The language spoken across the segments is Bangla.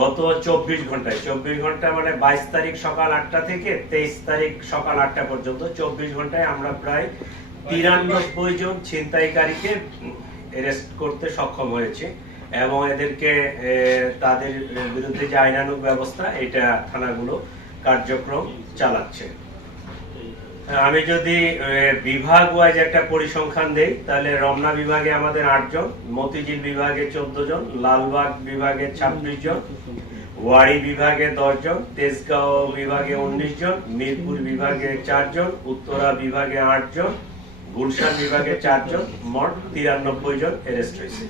গত 24 ঘন্টা মানে 22 তারিখ সকাল 8টা থেকে 23 তারিখ সকাল 8টা পর্যন্ত 24 ঘন্টায় আমরা প্রায় 93 জন ছিনতাইকারীকে অ্যারেস্ট করতে সক্ষম হয়েছে এবং এদেরকে তাদের বিরুদ্ধে যে আইনানুগ ব্যবস্থা এটা থানাগুলো কার্যক্রম চালাচ্ছে। আমি যদি বিভাগ ওয়াইজ একটা পরিসংখ্যান দেই তাহলে রমনা বিভাগে আমাদের 8 জন, মতিঝিল বিভাগে 14 জন, লালবাগ বিভাগে 26 জন, ওয়াড়ি বিভাগে 10 জন, তেজগাঁও বিভাগে 19 জন, মিরপুর বিভাগে 4 জন, উত্তরা বিভাগে 8 জন, গুলশান বিভাগে 4 জন, মোট 93 জন অ্যারেস্ট হয়েছে।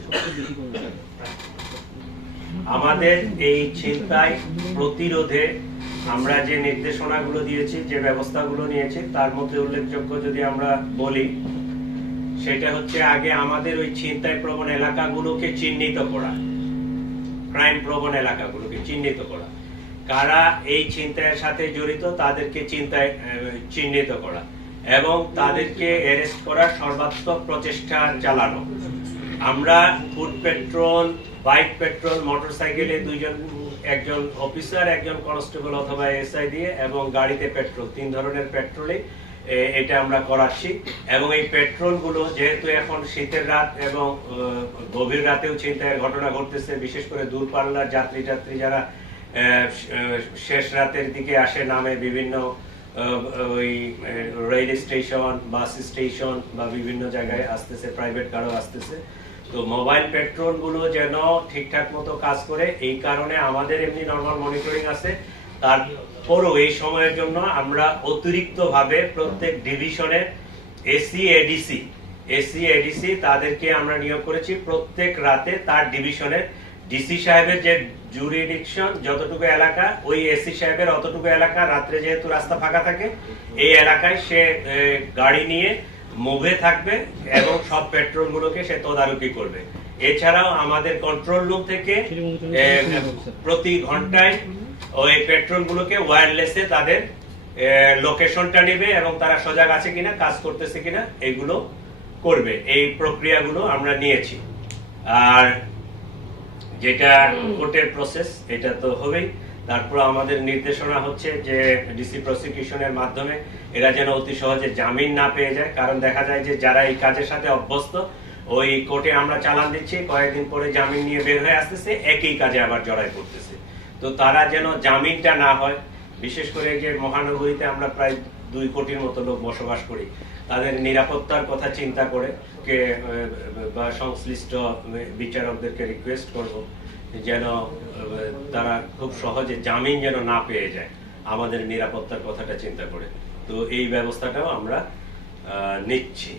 আমাদের এই ছিনতাই প্রতিরোধে আমরা যে নির্দেশনাগুলো দিয়েছি, যে ব্যবস্থাগুলো নিয়েছি, তার মধ্যে উল্লেখযোগ্য যদি আমরা বলি সেটা হচ্ছে আগে আমাদের ওই ছিনতাই প্রবণ এলাকাগুলোকে চিহ্নিত করা, ক্রাইম প্রবণ এলাকাগুলোকে চিহ্নিত করা, কারা এই ছিনতাইয়ের সাথে জড়িত তাদেরকে চিহ্নিত করা এবং তাদেরকে অ্যারেস্ট করার সর্বাত্মক প্রচেষ্টা চালানো। আমরা ফুট পেট্রোল, বাইক পেট্রোল, মোটরসাইকেলে একজন অফিসার, একজন কনস্টেবল অথবা এসআই দিয়ে এবং গাড়িতে পেট্রোল, 3 ধরনের পেট্রোলে এটা আমরা করাচ্ছি। এবং এই পেট্রোলগুলো যেহেতু এখন শীতের রাত এবং গভীর রাতেও ছিনতাইয়ের ঘটনা ঘটতেছে, বিশেষ করে দূরপাল্লার যাত্রী যারা শেষ রাতের দিকে আসে, নামে বিভিন্ন ওই রেল স্টেশন, বাস স্টেশন বা বিভিন্ন জায়গায় আসতেছে, প্রাইভেট কারও আসতেছে। তো মোবাইল পেট্রোল গুলো যেন ঠিকঠাক মতো কাজ করে, এই কারণে আমাদের এমনি নরমাল মনিটরিং আছে। তারপরও এই সময়ের জন্য আমরা অতিরিক্ত ভাবে প্রত্যেক ডিভিশনের এসি এডিসি তাদেরকে আমরা নিয়োগ করেছি। প্রত্যেক রাতে তার ডিভিশনের ডিসি সাহেবের যে জুরিডিকশন যতটুকু এলাকা, ওই এসি সাহেবের অতটুকু এলাকা, রাত্রে যেহেতু রাস্তা ফাঁকা থাকে, এই এলাকায় সে গাড়ি নিয়ে মুভে থাকবে এবং সব পেট্রোল গুলোকে সে তদারকি করবে। এছাড়াও আমাদের কন্ট্রোল রুম থেকে প্রতি ঘন্টায় ওই পেট্রোল গুলোকে ওয়্যারলেসে তাদের লোকেশনটা নেবে এবং তারা সজাগ আছে কিনা, কাজ করতেছে কিনা, এগুলো করবে। এই প্রক্রিয়াগুলো আমরা নিয়েছি। আর যেটা কোর্টের প্রসেস, এটা তো হবেই। তারপর আমাদের নির্দেশনা হচ্ছে যে ডিসি প্রসিকিউশনের মাধ্যমে এরা যেন অতি সহজে জামিন না পেয়ে যায়। কারণ দেখা যায় যে যারা এই কাজের সাথে অভ্যস্ত, ওই কোর্টে আমরা চালান দিচ্ছি, কয়েকদিন পরে জামিন নিয়ে বের হয়ে আসতেছে, একই কাজে আবার জড়াই পড়তেছে। তো তারা যেন জামিনটা না হয়, বিশেষ করে যে মহানগরীতে আমরা প্রায় 2 কোটির মতো লোক বসবাস করি, তাদের নিরাপত্তার কথা চিন্তা করে বা সংশ্লিষ্ট বিচারকদেরকে রিকোয়েস্ট করব যেন তারা খুব সহজে জামিন যেন না পেয়ে যায়, আমাদের নিরাপত্তার কথাটা চিন্তা করে। তো এই ব্যবস্থাটাও আমরা নিচ্ছি।